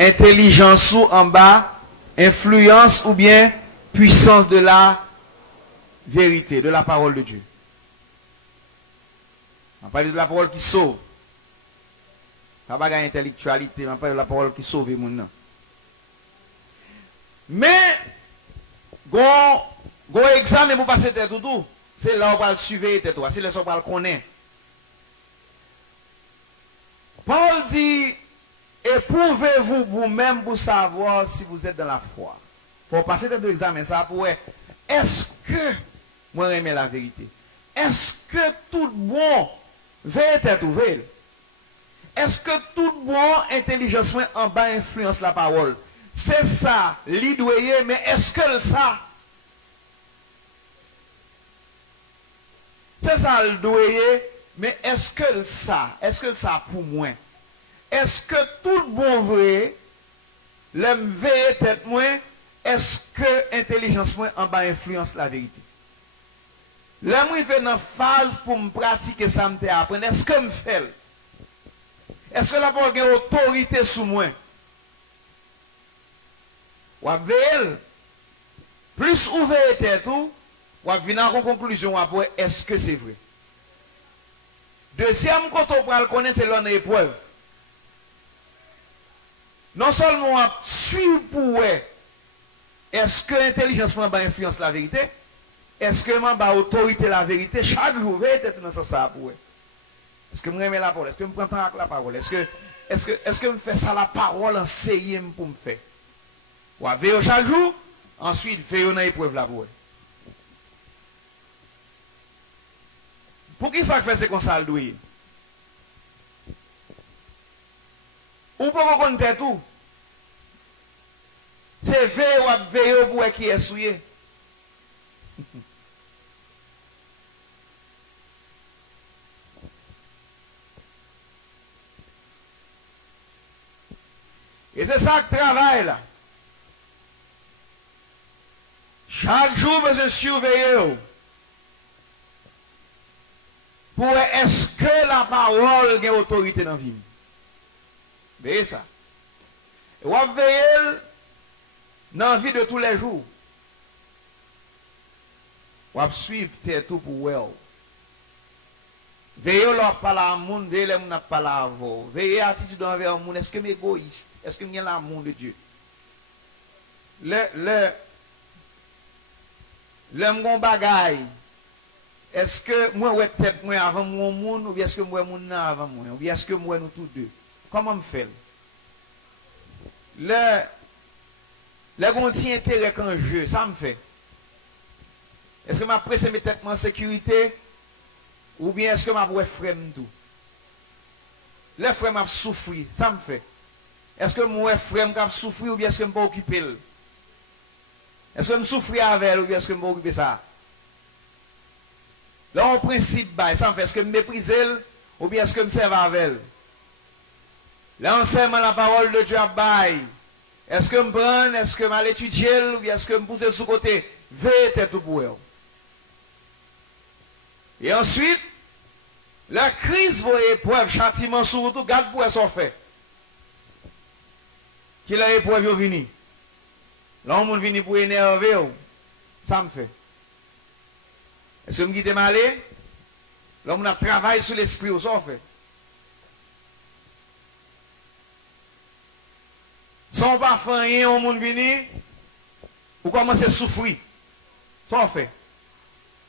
intelligence ou en bas, influence ou bien puissance de la vérité, de la parole de Dieu. On parle de la parole qui sauve. Ça va gagner intellectualité, on parle de la parole qui sauve les gens. Mais, gon examen pour passer tête tout, c'est là où on va suivre tête, c'est là où on va le connaître. Paul dit, éprouvez-vous vous-même pour savoir si vous êtes dans la foi. Pour passer tête de l'examen, ça pourrait, est-ce que moi j'aime la vérité? Est-ce que tout bon veille tête ouverte? Est-ce que tout bon intelligence en bas influence la parole? C'est ça, l'idoyer, mais est-ce que ça? C'est ça le doyer, mais est-ce que ça? Est-ce que ça pour moi? Est-ce que tout bon vrai, l'aime veiller tête moi, est-ce que intelligence moi en bas influence la vérité? L'aime fait dans phase pour me pratiquer ça me apprendre, est-ce que me fait? Est-ce que la parole a autorité sous moi? Ou veille, plus ouvert tête ou venir en conclusion après, est-ce que c'est vrai? Deuxième, quand on va le connaître, c'est l'on épreuve. Non seulement on suit pour est-ce que l'intelligence va influence la vérité? Est-ce que va autorité la vérité? Chaque jour, peut-être dans ça pour est-ce que je me la parole? Est-ce que je me prends avec la parole? Est-ce que je me fais ça la parole enseigner pour me faire? Ou veille chaque jour, ensuite veille dans l'épreuve la pour. Pour qui ça fait c'est comme ça le douille? Ou pour qu'on connaisse tout? C'est veille ou veille pour qui est souillé. Et c'est ça que travaille là. Chaque jour, je surveille. Pour est-ce que la parole a autorité dans la vie? Veillez ça. Et on va veiller dans la vie de tous les jours. On va suivre tout pour well. Veillez là par la monde, veillez là par la voix. Veillez attitude envers le monde. Est-ce que je suis égoïste? Est-ce que je suis l'amour de Dieu? Le mon bagaille. Est-ce que moi ouais tête moi avant mon monde ou bien est-ce que moi mon avant moi ou bien est-ce que moi nous tous deux? Comment me fait? Le contient intérêt qu'en jeu, ça me fait. Est-ce que ma presse mes têtes en sécurité ou bien est-ce que ma ouais frère tout? Le frère m'a souffrir, ça me fait. Est-ce que moi frère m'a souffrir ou bien est-ce que je pas occuper? Est-ce que je souffrir avec elle ou bien est-ce que je pas occuper ça? Là, en principe, ça me fait, est-ce que je méprise elle ou bien est-ce que je me serve avec elle? L'enseignement, la parole de Dieu à bail. Est-ce que je me prends, est-ce que je vais l'étudier ou bien est-ce que je me pousse sous côté? Veillez tout pour elle. Et ensuite, la crise, vos épreuves, châtiment surtout, garde pour elle son fait. Qui la épreuve est venue? Là, on vient pour énerver, ça me fait. Est-ce que je me quitte malé? Là, on a travaillé sur l'esprit, ça fait. Sans pas faire rien, on vient, ou commencer à souffrir. Ça fait.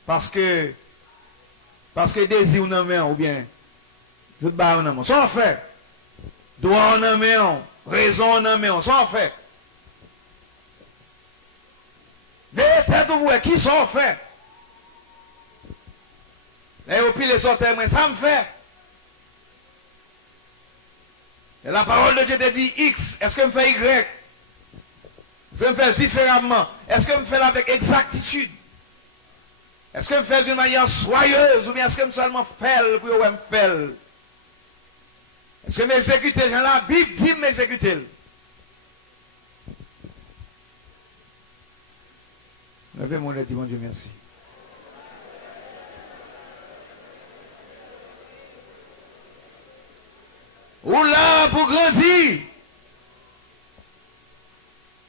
Parce que désir on a ou bien, tout bas on a ça fait. Droit on a raison on a ça fait. Veillez tête ou qui ça fait? Et au pire les autres, ça me fait. Et la parole de Dieu te dit X, est-ce que je fais Y? Est-ce que je fais différemment? Est-ce que je fais avec exactitude? Est-ce que je fais d'une manière soyeuse ou bien est-ce que je seulement fais pour me faire? Est-ce que je m'exécute? La Bible dit m'exécuter. Levez-moi le dit, mon Dieu, merci. Ou là pour grandir.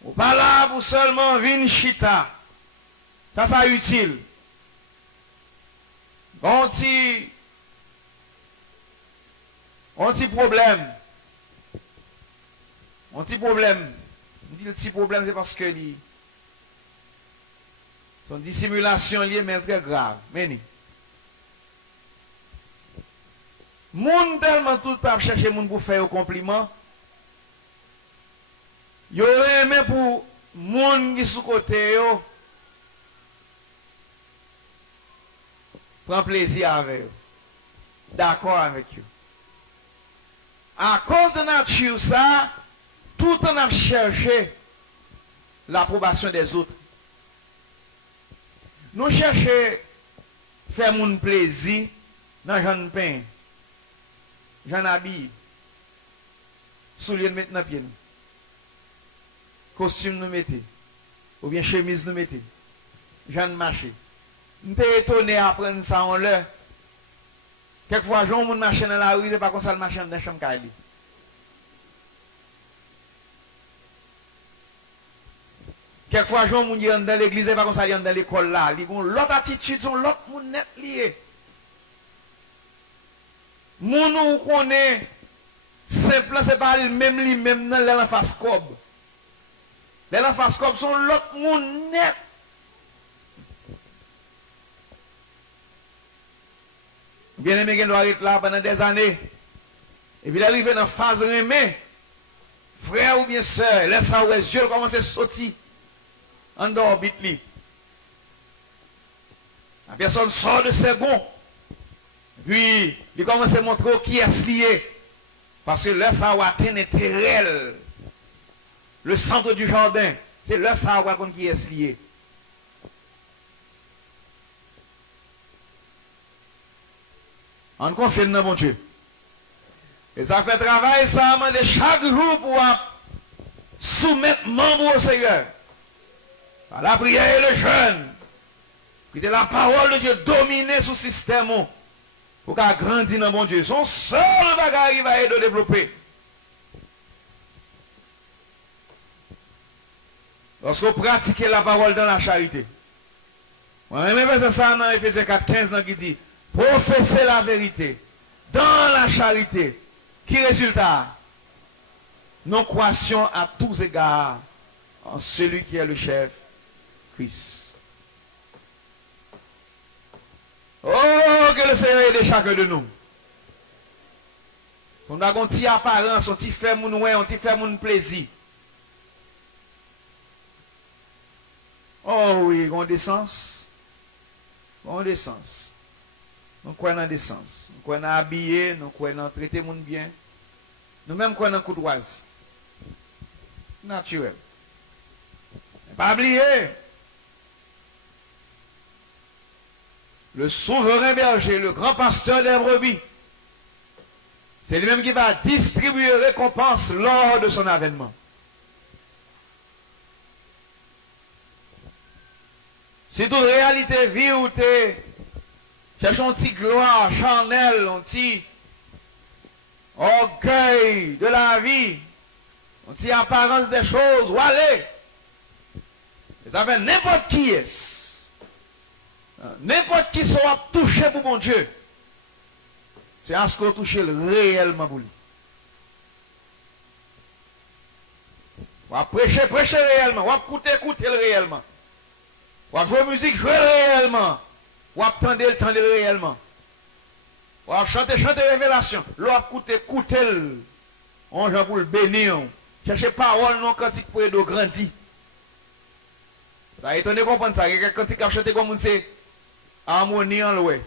Ou pas là pour seulement vin chita. Ça utile. On petit problème. On petit problème. On dit le petit problème, c'est parce que son dissimulation liée, mais très grave. Mais moun tellement tout le temps chercher moun pour faire un compliment. Yo aimé pour moun qui sous côté yo prend plaisir avec eux. D'accord avec eux. À cause de nature ça, tout en a cherché l'approbation des autres. Nous cherchons faire mon plaisir dans Jean pain, Jean habille, souliers nous mettons dans pied, costume nous mettons, ou bien chemise nous mettons, Jean marché. Nous sommes étonnés à apprendre ça en l'heure. Quelquefois, Jean moun marche dans la rue, c'est pas comme ça le marche dans la chambre. Quelquefois, Jean moun yon dans l'église, c'est pas comme ça yon dans l'école là. Ils ont l'autre attitude, son l'autre moun net lié. Moun ou connaît simple, c'est pas le même li même dans les face cob. Les face cob sont l'autre moun net. Bien aimé, il doit être là pendant des années. Et puis il arrive dans la phase remé. Frère ou bien soeur, laisse ça ouvrir les yeux, commence à sortir. En dehors, bitli. La personne sort de ses gonds. Puis, il commence à montrer qui est lié. Parce que là, ça va atteindre l'intérêt. Le centre du jardin. C'est là, ça va contre qui est lié. On confie dans bon Dieu. Et ça fait travail, ça demande chaque jour pour soumettre membre au Seigneur. Par la prière et le jeûne. Puis de la parole de Dieu dominer sous système pour qu'elle grandisse dans bon Dieu. Son seul bagage qui va aider à développer. Lorsque vous pratiquez la parole dans la charité. Moi-même, c'est ça dans Ephésiens 4:15 qui dit professez la vérité dans la charité. Qui résultat? Nous croissions à tous égards en celui qui est le chef, Christ. Oh, que le Seigneur aide chacun de nous. On a une petite apparence, on t'y fait mon ouin, on t'y fait mon plaisir. Oh oui, on décence. On décence. Nous croyons dans décence. Nous croyons dans habiller, nous croyons dans traiter mon bien. Nous même croyons dans courtoisie. Naturel. Mais pas oublier. Le souverain berger, le grand pasteur des brebis, c'est lui-même qui va distribuer récompense lors de son avènement. C'est toute réalité vie où tu cherches un petit gloire charnelle, un petit orgueil de la vie, un petit apparence des choses, où aller. Ça fait n'importe qui est. N'importe qui soit touché pour mon Dieu. C'est à ce qu'on touche réellement pour lui. On va prêcher réellement. On va écouter réellement. On va jouer musique, jouer réellement. On va tendre réellement. On va chanter révélation. On va écouter. On va pour le bénir. Chercher parole non cantique pour aider grandir. Ça a étonné de comprendre ça. Quelqu'un cantique a chanté comme on sait. Harmonie en l'ouest.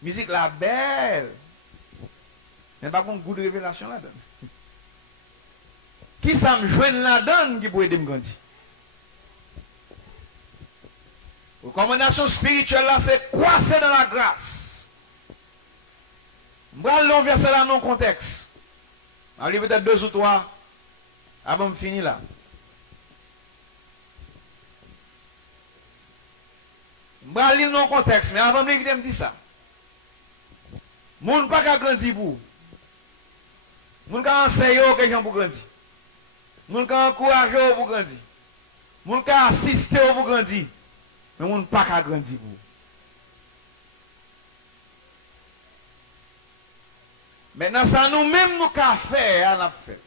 Musique la belle. Mais pas qu'on goût de révélation là-dedans. Qui ça me joue là-dedans qui pourrait aider me grandir? Recommandation spirituelle là, c'est quoi c'est dans la grâce? Je vais aller verset là non contexte. Je vais peut-être 2 ou 3 avant de finir là. Je vais aller dans le contexte, mais avant de me dire ça. Moun pas qu'à grandir pour. Moun qu'à enseigner aux gens pour grandir. Moun ka encourager pour grandir. Moun ka assister pour grandir. Mais moun pas ka grandir pour. Maintenant, ça nous-mêmes nous ka faire, on a fait.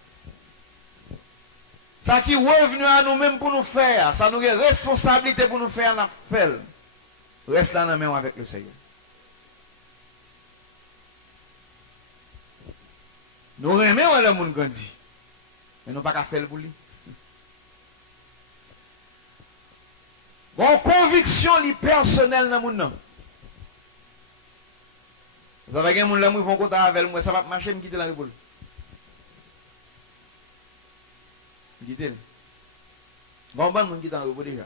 Ça qui est revenu à nous-mêmes pour nous faire, ça nous a responsabilité pour nous faire, on a fait. Reste là dans même avec le Seigneur. Nous remettons le monde grandi. Mais nous pas qu'à faire pour lui. Bon, conviction personnelle dans le monde. Vous avez un monde qui vont compter avec moi, ça va marcher, me quitter la république. Quitter. Bon, monde qui est en république déjà.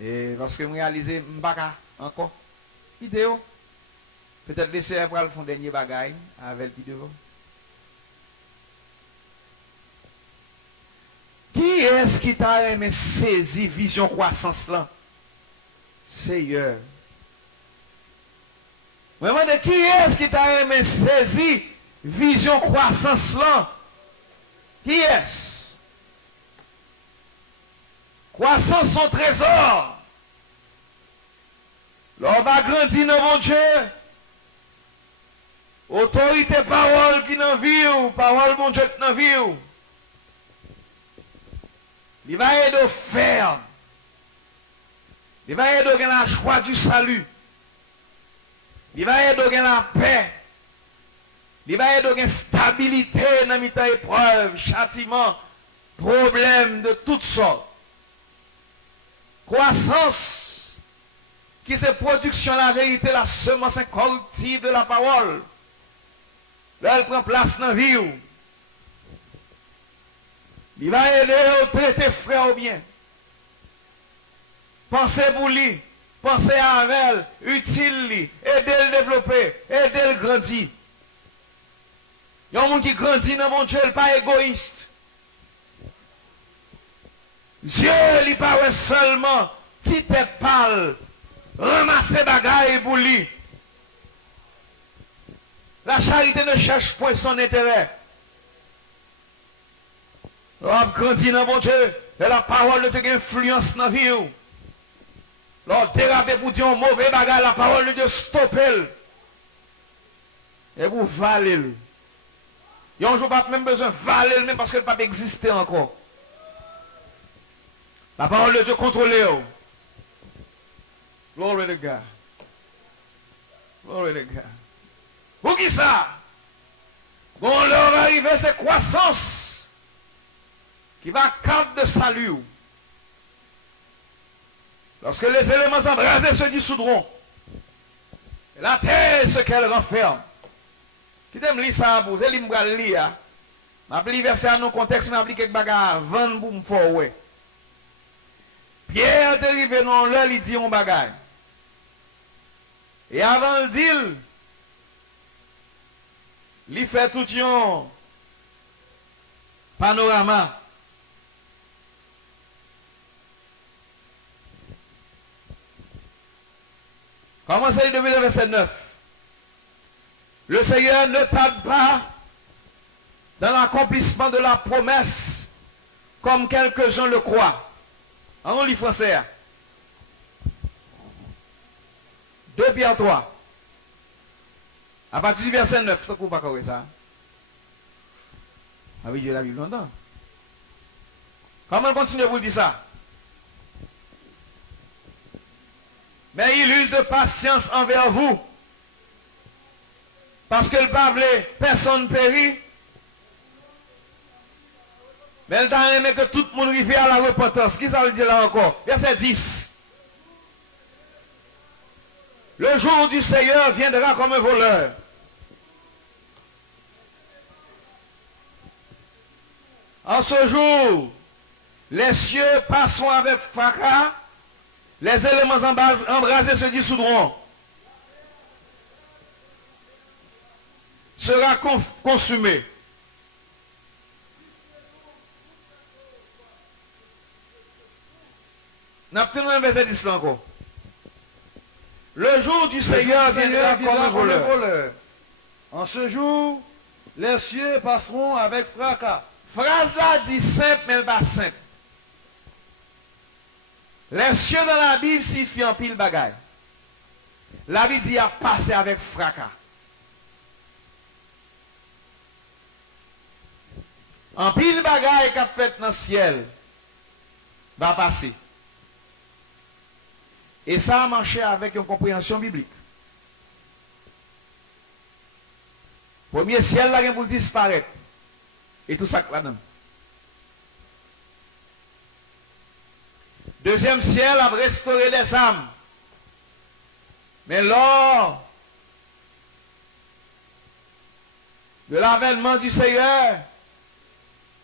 Et parce que je réalise, je ne pas encore. Vidéo. Peut-être laisser pour le fond dernier bagaille avec le vidéo. Qui est-ce qui t'a aimé saisir vision croissance là? Seigneur. Vraiment, qui est-ce qui t'a aimé saisir vision croissance là? Qui est-ce? Croissance son trésor. L'on va grandir dans mon Dieu. Autorité parole qui n'en vit, parole mon Dieu qui n'en vit. Il va aider à faire. Il va aider à gagner la joie du salut. Il va aider à gagner la paix. Il va aider à gagner stabilité dans mes temps épreuves, châtiment, problèmes de toutes sortes. Croissance, qui c'est production, la vérité, la semence incorruptible de la parole. Là, elle prend place dans la vie. Il va aider à traiter frère au bien. Pensez pour lui, pensez à elle, utile lui, aider le développer, aider le grandir. Il y a un monde qui grandit dans mon Dieu, il n'est pas égoïste. Dieu, il pas seulement, si tête pâle, ramasser bagaille pour lui. La charité ne cherche point son intérêt. On grandit dans mon Dieu, et la parole de Dieu a influence dans la vie. L'on dérape pour dire un mauvais bagage, la parole de Dieu stoppe. Et vous valez. Il y a un jour pas même besoin de valer même parce qu'elle ne peut pas exister encore. La parole de Dieu contrôle. Glory to God. Glory to God. Pour qui ça? Bon, l'heure arrivée, c'est croissance qui va cadre de salut. Lorsque les éléments embrasés se dissoudront, et la terre ce qu'elle renferme. Qui t'aime lire ça pour vous? Je vais lire. Je vais verser à nos contextes, je vais quelques bagages avant pour me faire ouais. Pierre est arrivé dans l'heure, il dit un bagage. Et avant le dire, il fait tout un panorama. Commencez depuis le verset 9. Le Seigneur ne tarde pas dans l'accomplissement de la promesse comme quelques-uns le croient. En lit français. 2 Pierre 3. À partir du verset 9, je ne peux pas corriger ça. Ah oui, Dieu l'a vu longtemps. Comment continuer vous dire ça? Mais il use de patience envers vous. Parce que le Pablo, personne périt. Mais il a aimé que tout le monde arrive à la repentance. Qui ça veut dire là encore? Verset 10. Le jour du Seigneur viendra comme un voleur. En ce jour, les cieux passeront avec fracas, les éléments embrasés se dissoudront. Sera consumé. N'a pas un verset 10 encore. Le jour du Seigneur viendra comme un voleur. En ce jour, Les cieux passeront avec fracas. Phrase là dit simple, mais elle pas simple. Les cieux dans la Bible signifient en pile bagaille. La Bible dit à passer avec fracas. En pile bagaille qu'a fait dans le ciel va passer. Et ça a marché avec une compréhension biblique. Premier ciel là pour disparaître. Et tout ça là-dedans. Deuxième ciel a restauré les âmes. Mais lors de l'avènement du Seigneur,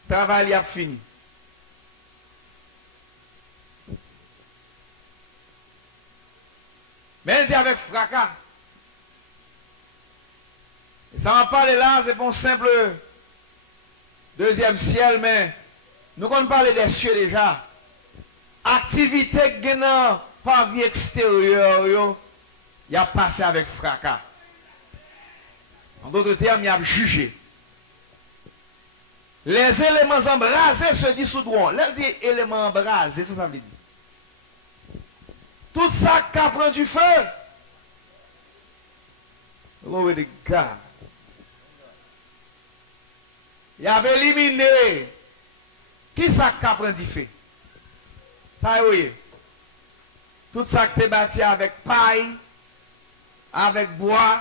le travail a fini. Mais il dit avec fracas. Et ça va parler là, c'est pour un simple deuxième ciel, mais nous allons parler des cieux déjà. Activité gagnant par vie extérieure, il a passé avec fracas. En d'autres termes, il a jugé. Les éléments embrasés se dissoudront. Là, dit éléments embrasés, ça veut dire. Tout ça qui prend du feu. Glory to God. Il avait éliminé. Qui ça qui prend du feu? Ça y est. Tout ça qui est bâti avec paille, avec bois,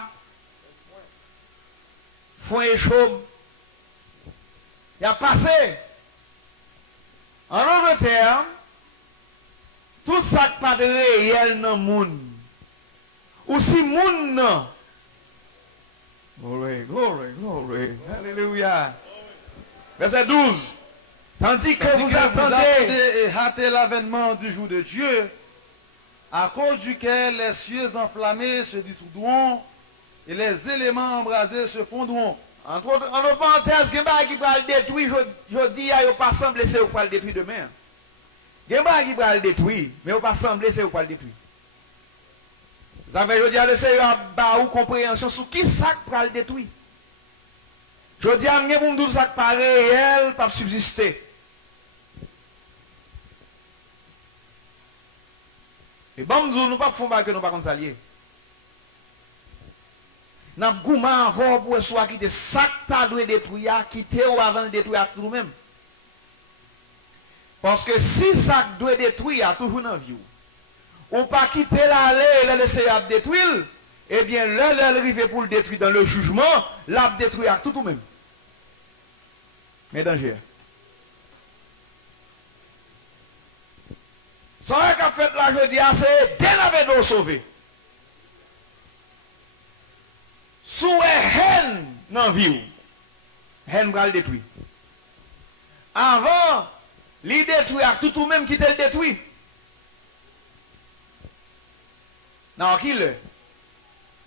foin et chaume. Il a passé. En d'autres termes, tout ça qui pas de réel dans le monde. Ou si le monde non. Glory, glory, glory. Alléluia. Verset 12. Tandis que vous attendez et hâtez l'avènement du jour de Dieu, à cause duquel les cieux enflammés se dissoudront et les éléments embrasés se fondront. En parenthèse, il y a des gens qui vont le détruire, je dis, il n'y a pas semblé, c'est pour le détruire demain. Il y a des gens qui vont le détruire, mais il n'y a pas semblé, c'est pour le détruire. Ça veut dire, le Seigneur a une compréhension sur qui ça pour le détruire. Je dis, il y a des gens qui pas réel, pas subsister. Et bon, nous ne pouvons pas que nous ne pouvons pas s'allier. Nous avons goûtement avant pour soit quitter ça que doit détruire, quitter ou avant de détruire tout même. Parce que si ça doit détruire, toujours dans la vie. Ou pas quitter l'allée et le laisser détruire, eh bien, l'arriver pour le détruire dans le jugement, l'a détruire tout même. Mais danger. Ce qu'a fait là, je dis, c'est délaver d'eau sauvée. Sous haine dans la vie, haine va le détruire. Avant, il détruit tout même qui te le détruit. Non, qui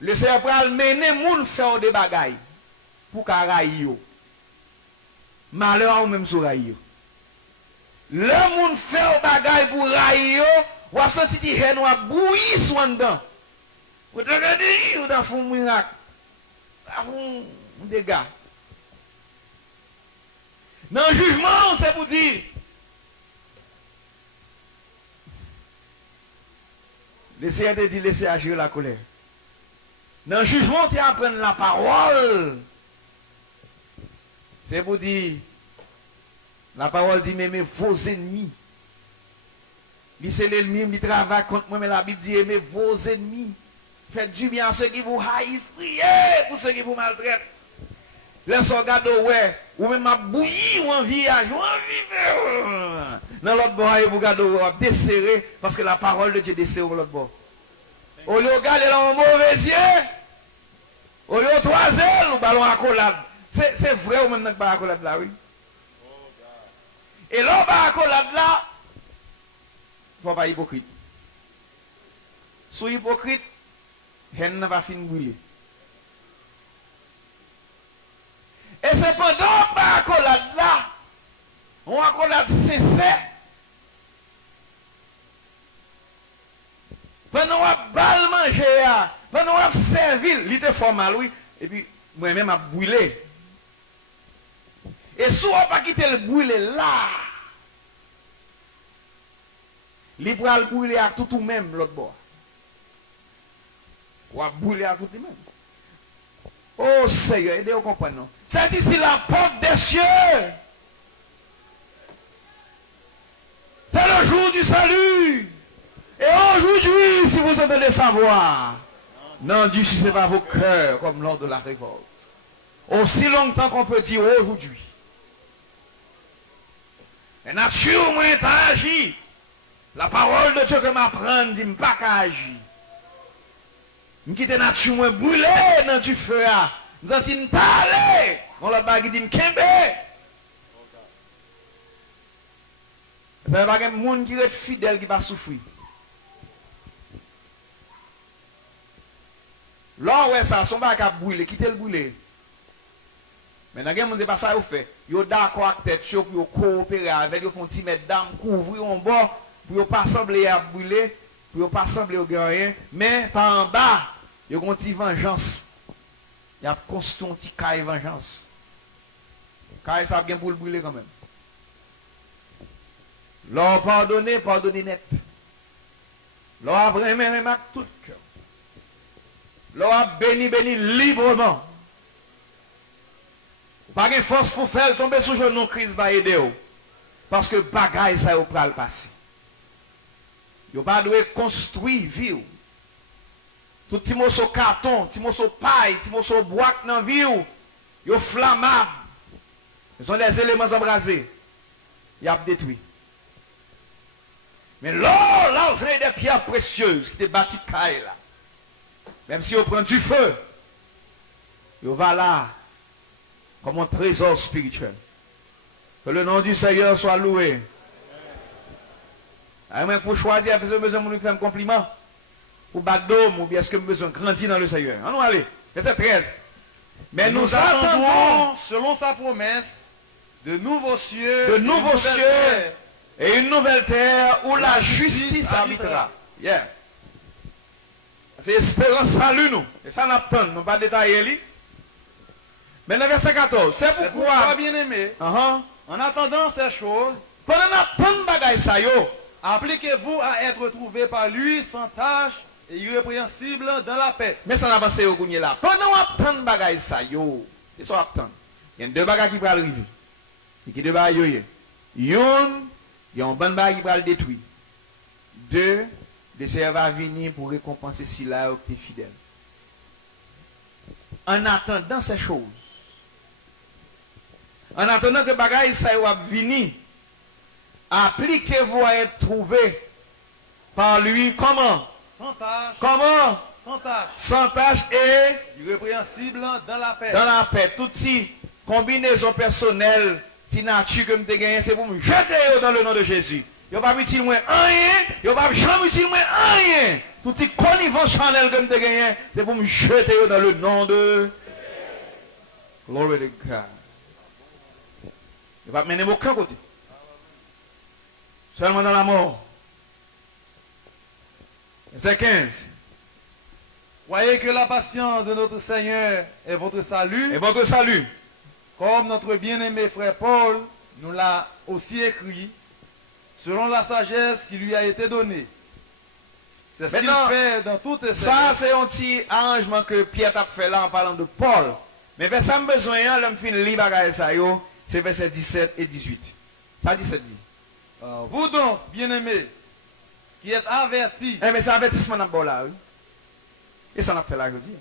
le Seigneur va mener moun faire des bagailles pour qu'à railler. Malheur ou même sur railler. Le moun fait des bagailles pour railler, ou a senti qui haine ou a bouilli soit dedans. Ou te regardez, ou dans fond miracle. Un dégât. Dans le jugement, c'est pour dire. Laissez te dire, laissez agir la colère. Dans le jugement, tu apprends la parole. C'est pour dire, la parole dit, mais vos ennemis. C'est l'ennemi qui travaille contre moi, mais la Bible dit, aimez vos ennemis. Faites du bien à ceux qui vous haïssent, priez pour ceux qui vous maltraitent. Laissez regarder, ouais, ou même à bouillir ou en village, ou en vivre. Dans l'autre bord, vous regardez, vous desserrer, parce que la parole de Dieu desserre l'autre bord. Au lieu de regarder dans un mauvais yeux, au lieu de trois ailes, ou ballon à collade. C'est vrai ou même dans le ballon à collade là, oui. Et là, le ballon à collade là, il ne faut pas être hypocrite. Sois hypocrite, haine n'a pas fini de brûler. Et c'est pendant que accolade là, on accolade sincère. Pendant qu'on balle manger, pendant qu'on servir, il était formal, oui. Et puis, moi-même, a brûlé. Et si on pas quitter le brûler là, il va le brûler à tout ou même l'autre bord. Ou à brûler à tout ou même. Oh Seigneur, aidez-vous à comprendre. Non? C'est ici la porte des cieux. C'est le jour du salut. Et aujourd'hui, si vous entendez sa voix, n'endurcissez pas vos cœurs comme lors de la révolte. Aussi longtemps qu'on peut dire aujourd'hui. La nature m'a agi. La parole de Dieu que m'apprend dit pas qu'à agir. Je quitte la nature m'a brûlé dans du feu. Je dis pas aller. On l'a pas dit m'kembe. Il n'y a pas de monde qui est fidèle qui va souffrir. Là, ouais, ça, son bac a brûlé, quittez le brûlé. Mais dans le monde, c'est pas ça, vous fait. Vous êtes d'accord avec tête chaud pour coopérer avec vous, font mettre d'âme, couvrir en bas, pour ne pas sembler à brûler, pour ne pas sembler au rien. Mais par en bas, vous avez une petite vengeance. Il y a construit un petit caille vengeance. Caille, ça a bien pour le brûler quand même. L'on pardonner, pardonner net. L'on a vraiment remarqué tout le cœur. L'on a béni, béni librement. Pas de force pour faire tomber sous genou, Christ va aider. Parce que bagaille ça va le passer. Vous pas dû construire vie. Tout petit morceau carton, petit morceau paille, petit morceau bois dans la vie. Vous flammable. Ce sont des éléments embrasés. Il a détruit. Mais là, vous avez des pierres précieuses qui te bâti caille là. Même si on prend du feu, on va là comme un trésor spirituel. Que le nom du Seigneur soit loué. Alors, pour choisir, est-ce que vous besoin de faire un compliment? Ou badom, ou bien est-ce que vous besoin de grandir dans le Seigneur? On va aller. Verset 13. Mais nous attendons, selon sa promesse, de nouveaux cieux, et une nouvelle terre où la justice habitera. Yeah. C'est espérance salut nous. Et ça n'a pas, nous pas détailler. Mais le verset 14, c'est pourquoi, bien aimé, en attendant ces choses, pendant qu'on bagaille ça yo, appliquez-vous à être trouvé par lui sans tâche et irrépréhensible dans la paix. Mais ça n'a pas passé au gounier là. Pendant qu'on bagaille ça yo, c'est ça attendre. Il y a deux bagages qui vont arriver. Et qui deux bagages yo. Il y a un bon bagage qui va le détruire. Deux, le Seigneur va venir pour récompenser si là où tu es fidèle. En attendant ces choses, en attendant que bagaille ça va venir, appliquez-vous à être trouvé par lui comment? Sans tâche. Comment? Sans tâche. Sans tâche et irrépréhensible dans la paix. Dans la paix. Toutes ces combinaisons personnelles, si nature que je gagné, c'est pour me jeter dans le nom de Jésus. Il n'y a pas utile moins rien, il n'y a pas jamais utile moins rien. Tout ces connivence chanel que je gagné, c'est pour me jeter dans le nom de Glory to God. Il ne va pas mener aucun côté. Seulement dans la mort. Verset 15. Voyez que la patience de notre Seigneur est votre salut. Et votre salut. Comme notre bien-aimé frère Paul nous l'a aussi écrit, selon la sagesse qui lui a été donnée. C'est ce qu'il fait dans toutes ces... Ça, c'est un petit arrangement que Pierre a fait là en parlant de Paul. Mais vers ça, besoin, l'homme fin libre à ça, c'est verset 17 et 18. Ça, 17 dit. Vous donc, bien-aimés, qui êtes avertis. Mais c'est avertissement dans là, oui. Et ça n'a fait là aujourd'hui.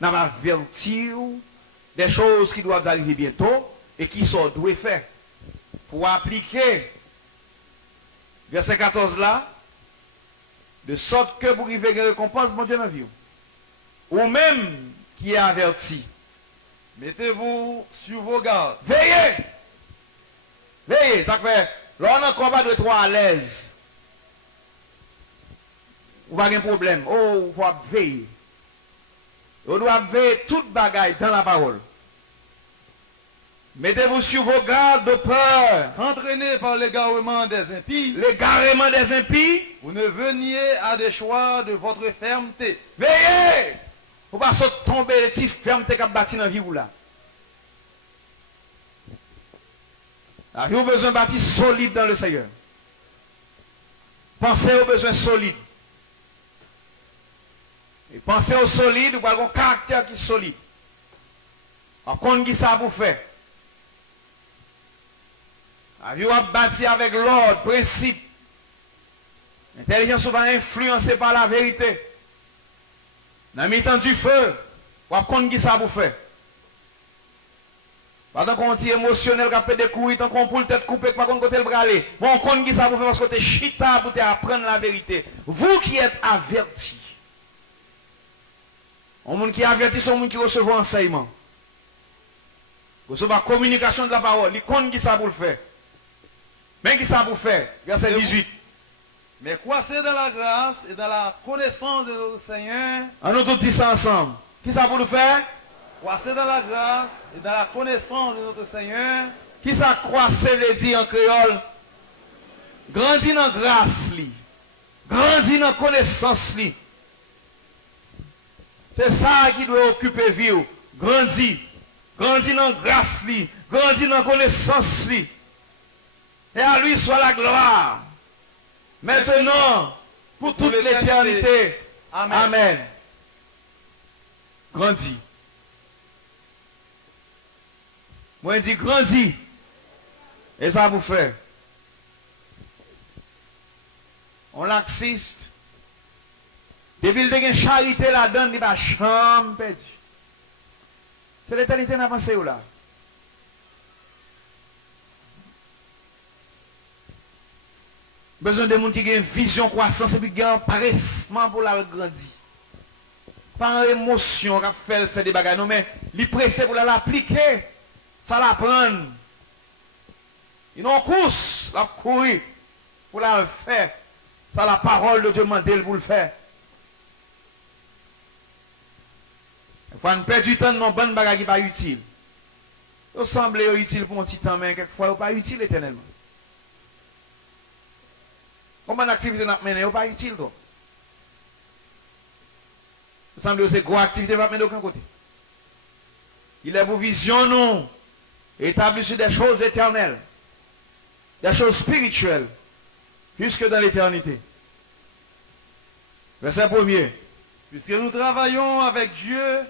N'a pas averti des choses qui doivent arriver bientôt et qui sont douées faire pour appliquer verset 14 là, de sorte que vous arrivez à récompense, mon Dieu, dans la vie. Ou même qui est averti. Mettez-vous sur vos gardes. Veillez! Veillez, ça fait, là on a combat de trop à l'aise. Ou pas de problème. Oh, il faut veiller. On doit veiller toute bagaille dans la parole. Mettez-vous sur vos gardes de peur. Entraînés par l'égarement des impies. L'égarement des impies. Vous ne veniez à des choix de votre fermeté. Veillez! Faut pas se tomber les petits fermetés qui ont bâti dans la vie ou là. Vous avez besoin de bâtir solide dans le Seigneur. Pensez aux besoins solides. Et pensez aux solides, vous avez un caractère qui est solide. Alors, qu'on qui ça vous fait? Vous avez bâti avec l'ordre, principe. L'intelligence souvent influencée par la vérité. Dans le temps du feu, vous avez qu'on qui ça vous fait? Pendant qu'on est émotionnel, qu'on peut découvrir, tant qu'on peut tête coupée, pas qu'on côté le bras aller. Bon, qu'on qui ça vous fait parce que tu es chita pour apprendre la vérité. Vous qui êtes avertis. Un monde qui est averti, c'est un monde qui reçoit enseignement. Recevoir communication de la parole. Il compte qui ça vous le fait. Mais qui ça vous fait? Verset 18. Mais croissez dans la grâce et dans la connaissance de notre Seigneur. On nous tous dit ça ensemble. Qui ça vous le fait? Croissez dans la grâce et dans la connaissance de notre Seigneur. Qui ça croissez veut dire en créole? Grandis dans grâce li. Grandis dans connaissance li. C'est ça qui doit occuper vie. Grandis. Grandis dans grâce li. Grandis dans connaissance li. Et à lui soit la gloire. Maintenant, pour toute l'éternité. Amen. Amen. Grandis. Moi, je dis grandis. Et ça vous fait. On laxiste. Depuis qu'il y a une charité là-dedans, il va chambre perdu. C'est l'éternité n'a pensé où là? Besoin de gens qui ont une vision croissance et puis qui ont un paressement pour la grandir. Pas émotion qui fait des bagages, non, mais il pressé pour l'appliquer. Ça l'apprendre. Ils ont course, la courir pour la faire. Ça la parole de Dieu demande pour le faire. Il faut ne perdre du temps dans bonne bagages qui pas utile. Il semble utile pour un petit temps, mais quelquefois il pas utile éternellement. Comment l'activité n'a mené, pas utile quoi. Il semble que c'est grosse activité pas mener d'aucun côté. Il est vos visions non établi sur des choses éternelles, des choses spirituelles, jusque dans l'éternité. Verset 1er. Puisque nous travaillons avec Dieu,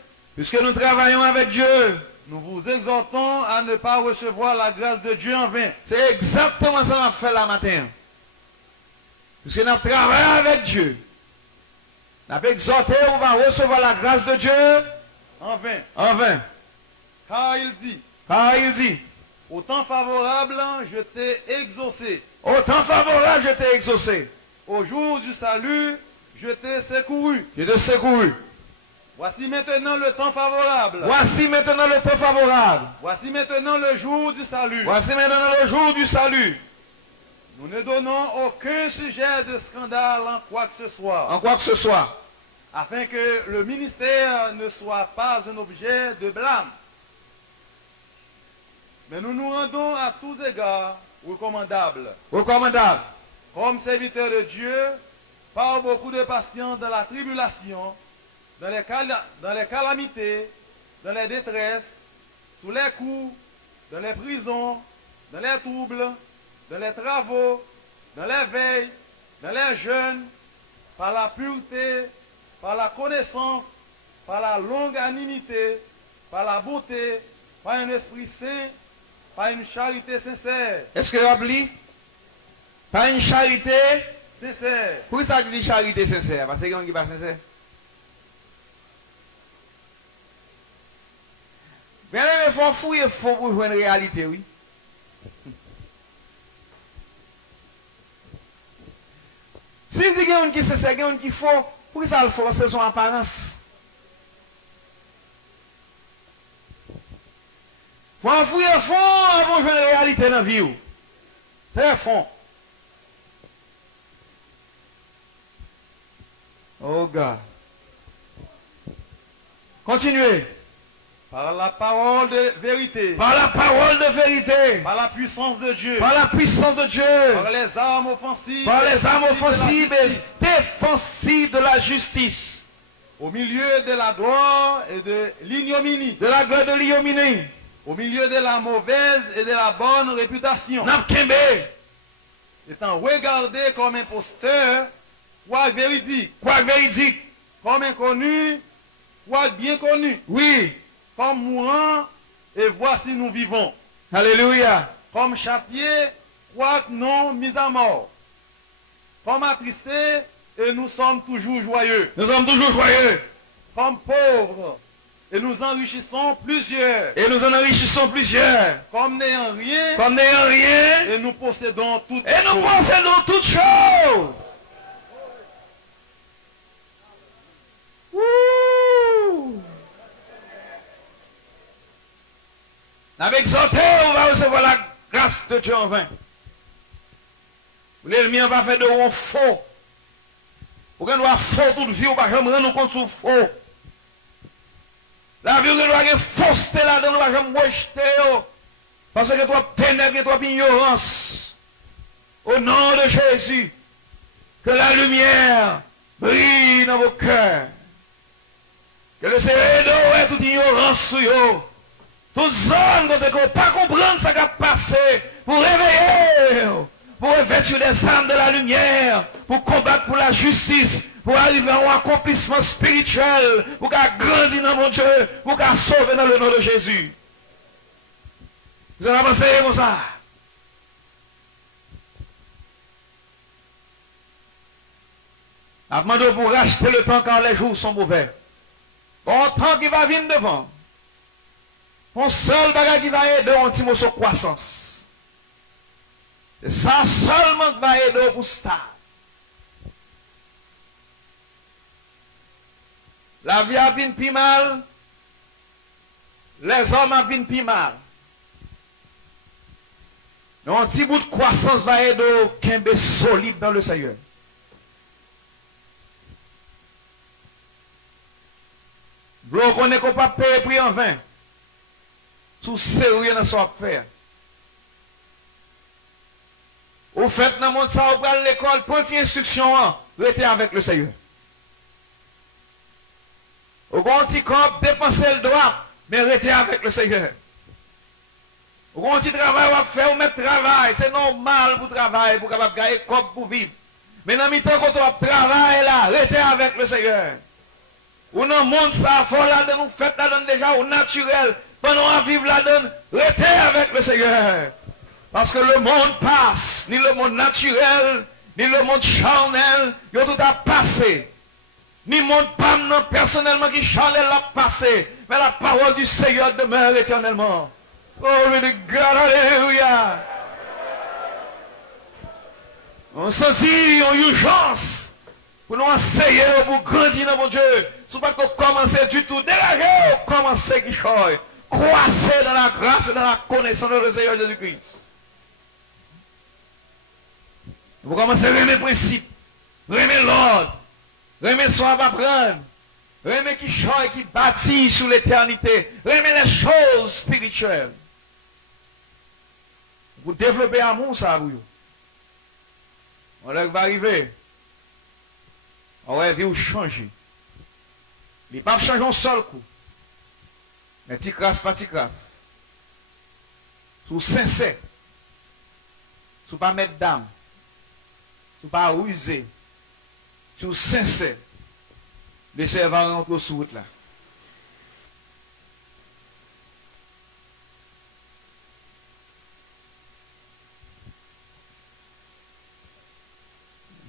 nous vous exhortons à ne pas recevoir la grâce de Dieu en vain. C'est exactement ça qu'on a fait là matin. Puisque nous travaillons avec Dieu. Nous avons exhorté, on va recevoir la grâce de Dieu En vain. en vain. Car il dit, au temps favorable, je t'ai exaucé. Au temps favorable, je t'ai exaucé. Au jour du salut, je t'ai secouru. Je t'ai secouru. Voici maintenant le temps favorable. Voici maintenant le temps favorable. Voici maintenant le jour du salut. Voici maintenant le jour du salut. Nous ne donnons aucun sujet de scandale en quoi que ce soit. En quoi que ce soit. Afin que le ministère ne soit pas un objet de blâme. Mais nous nous rendons à tous égards recommandables. Recommandable. Comme serviteurs de Dieu, par beaucoup de patience dans la tribulation, dans les calamités, dans les détresses, sous les coups, dans les prisons, dans les troubles, dans les travaux, dans les veilles, dans les jeûnes, par la pureté, par la connaissance, par la longanimité, par la beauté, par un esprit saint, par une charité sincère. Est-ce que vous appelez? Pas une charité Sincère. Pourquoi ça dit charité sincère? Parce que quelqu'un qui n'est pas sincère. Bien, il faut fouiller faux pour jouer une réalité, oui. Si il dit qu'il y a quelqu'un qui est sincère, quelqu'un qui est faux, pourquoi ça le faut? Parce que c'est son apparence. Il faut fouiller fond avant de jouer une réalité dans la vie. Très fond. Oh God. Continuez. Par la parole de vérité. Par la parole de vérité. Par la puissance de Dieu. Par la puissance de Dieu. Par les armes offensives. Par les armes offensives et et défensives de la justice. Au milieu de la gloire et de l'ignominie. De la gloire de l'ignominie. au milieu de la mauvaise et de la bonne réputation, N'a kembe. étant regardé comme imposteur, quoique véridique, Quoi véridique? comme inconnu, quoique bien connu, Oui. comme mourant, et voici nous vivons, Alléluia. comme châtié, quoique non mis à mort, comme attristé, et nous sommes toujours joyeux, Nous sommes toujours joyeux. comme pauvres, et nous enrichissons plusieurs, Et nous en enrichissons plusieurs. comme n'ayant rien, Comme n'ayant rien. et nous possédons toutes Et nous choses. possédons toutes choses. Ouh. Avec exhorté, on va recevoir la grâce de Dieu en vain. L'ennemi n'a pas fait de on faux. Ou qu'on doit faux toute vie, ou pas jamais rendre compte sur faux. La vie, on doit avoir fausseté là-dedans, on doit jamais rejeter. Parce que toi, ténèbres, toi, ignorance. Au nom de Jésus, que la lumière brille dans vos cœurs. Que le Seigneur ait toute ignorance sur vous. Toute zone que vous ne pas comprendre ce qui a passé. Pour réveiller. Pour revêtir des âmes de la lumière. Pour combattre pour la justice. Pour arriver à un accomplissement spirituel. Pour qu'à grandir dans mon Dieu. Pour qu'à sauver dans le nom de Jésus. Vous allez penser comme ça. Avant de vous racheter le temps quand les jours sont mauvais. Bon temps qui va venir devant. Mon seul bagage qui va aider un petit mot sur croissance. C'est ça seulement qui va aider pour star. La vie a vint plus mal. Les hommes a vint plus mal. Mais un petit bout de croissance va aider au kembe solide dans le Seigneur. L'on connaît qu'on pas payer prix en vain. Tout sérieux dans son affaire. Au fait, dans le monde, ça, vous allez l'école, prenez instruction, restez avec le Seigneur. Au bon petit corps, dépensez le droit, mais restez avec le Seigneur. Au bon petit travail, vous faire, vous mettre travail, c'est normal pour travailler, pour capable gagner comme pour vivre. Mais dans le temps, quand on travaille là, restez avec le Seigneur. Ou dans le monde, ça, faut là-dedans, nous faites là-dedans déjà au naturel. Pendant à vivre là-dedans, restez avec le Seigneur. Parce que le monde passe, ni le monde naturel, ni le monde charnel, il tout a passé. Ni le monde pas personnellement qui charnel a passé. Mais la parole du Seigneur demeure éternellement. Glory to God, alléluia. On sentit une urgence pour nous enseigner, pour grandir dans mon Dieu. Ce n'est pas qu'on commence du tout. Dégagez, commencez qui choye. Croissez dans la grâce et dans la connaissance de le Seigneur Jésus-Christ. Vous commencez à aimer les principes, aimer l'ordre, aimer ce qu'on va apprendre, aimer qui choye, qui bâtit sur l'éternité, aimer les choses spirituelles. Vous développez amour, ça, vous. On va arriver. On va vous changer. Il ne va pas changer un seul coup. Mais tu crasses pas, tu crasses. Sous sincère. Sous pas mettre d'âme. Sous pas ruser. Sous sincère. Le Seigneur va rentrer sous route là.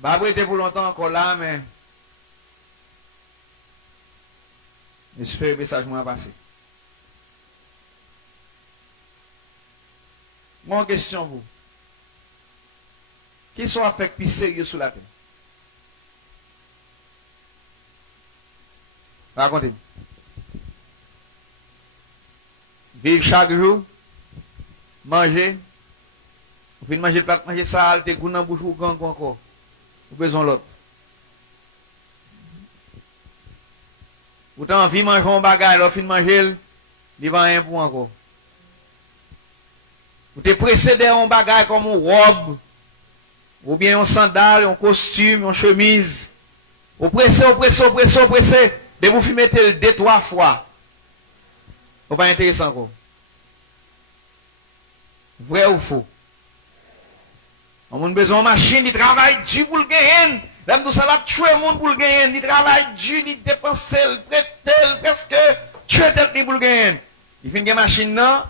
Babou était pour longtemps encore là, mais j'espère que le message m'a passé. Mon question vous. Qui sont avec plus sérieux sur la terre? Racontez-moi. Vivre chaque jour, manger, vous finissez manger plat, manger ça, te goût dans bouche ou gang encore. Vous besoin l'autre. Vous avez envie de manger un bagage, vous finissez manger, il va rien pour encore. Vous te précédé un bagage comme une robe, ou bien un sandal, un costume, une chemise. Vous pressez, de vous mettez le deux, trois fois. Ce n'est pas intéressant encore. Vrai ou faux? On a besoin de machine, il travaille dur pour le gagner. Même tout ça, là, tuer le monde pour le gagner. Il travaille dur, il dépense, il prête, presque, tuer tête pour le gagner. Il fait une machine, non?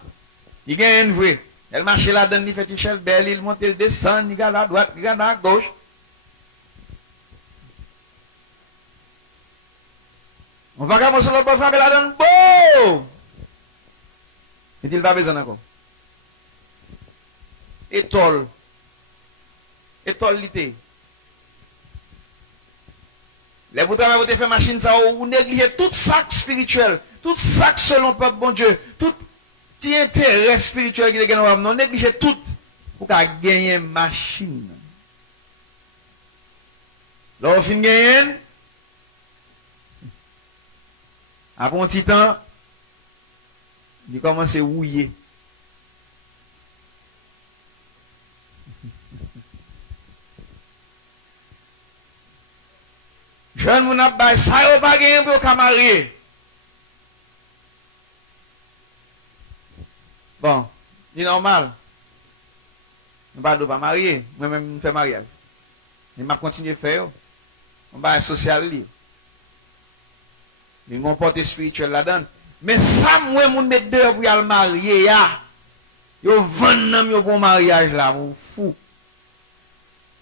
Il gagne vrai. Elle marche là-dedans, il fait une échelle belle, il monte, il descend, il regarde à droite, il regarde à gauche. On va commencer l'autre pour frapper là-dedans. Bon! Et il va besoin encore. Étole. Étole l'été. Les vous travaillez, vous faites machine, ça, vous négligez tout sac spirituel, tout sac selon le peuple bon Dieu, tout petit intérêt spirituel qui est gagné, non négligez tout pour gagner une machine. Là, vous finissez gagner, après un petit temps, il commence à rouiller. Jeune moun ap bay, ça yo pas gagné pour ka marier. Bon, c'est normal. On va pas marier, moi-même je fais mariage. Mais m'a continuer à faire. On va social li. Il mon porte spirituel là-dedans. Mais ça moi moun mettre dehors pour y aller marier ya. Yo vend nam yo pour mariage là, mon fou.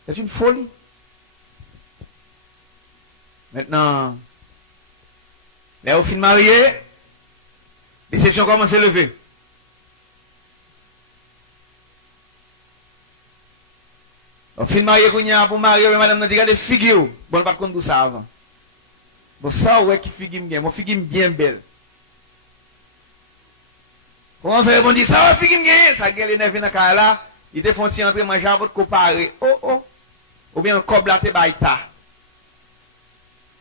C'est une folie. Maintenant, là, au fin de marié, déception commence à lever. Au fin de marié, qu'on y a pour marier, madame n'a dit, regardez, figure. Bon, pas contre tout ça avant. Bon, ça, ouais, qui figure bien. Mon figure bien belle. Comment ça répond, ça va, figure bien. Ça gueule les nerfs dans la là. Il te font entrer manger à votre comparé. Oh, oh. Ou bien, un cob là, te baïta.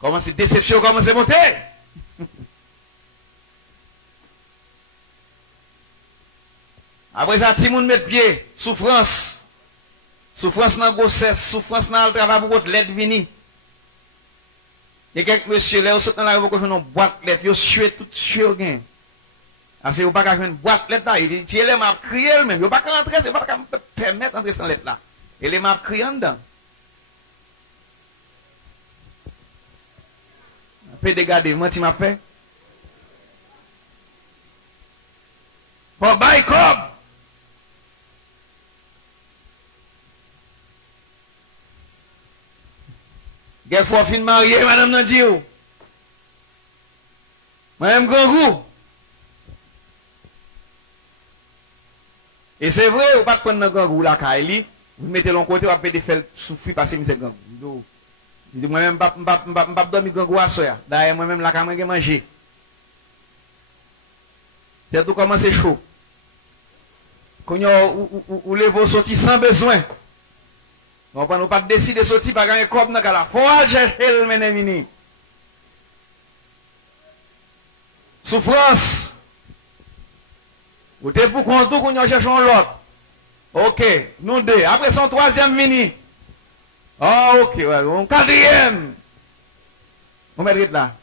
Comment c'est déception, comment c'est monté? Après ça, tout le monde met pied, souffrance. Souffrance dans la grossesse, souffrance dans le travail pour votre lettre venir. Il y a quelques messieurs là, ils sont dans la rue pour faire une boîte lettre, ils suent tout suet gain. Parce que vous pas faire une boîte lettre là, il dit, les m'a crié même, vous pas rentrer, c'est pas permettre d'entrer dans lettre là. Et les m'a crié dedans. Peu de garder, moi tu m'as fait. Bon, bye, cob. Quelquefois, fin marié, madame Nandiou. Madame Gangou. Et c'est vrai, vous ne pouvez pas prendre un Gangou là, Kaili. Vous mettez l'on côté, vous pouvez faire souffrir passer M. Gangou. Je dis, moi-même, je ne peux pas dormir Gangou à soya. D'ailleurs, moi-même, la caméra, je manger. C'est tout comment c'est chaud. Quand vous levez sortir sans besoin. On ne peut pas décider de sortir par un corps dans la. Faut aller chercher le ménémini. Souffrance. Vous êtes pour qu'on tout qu'on cherche l'autre. Ok, nous deux. Après son troisième mini. Oh, ok, ouais. Un quatrième. On met là.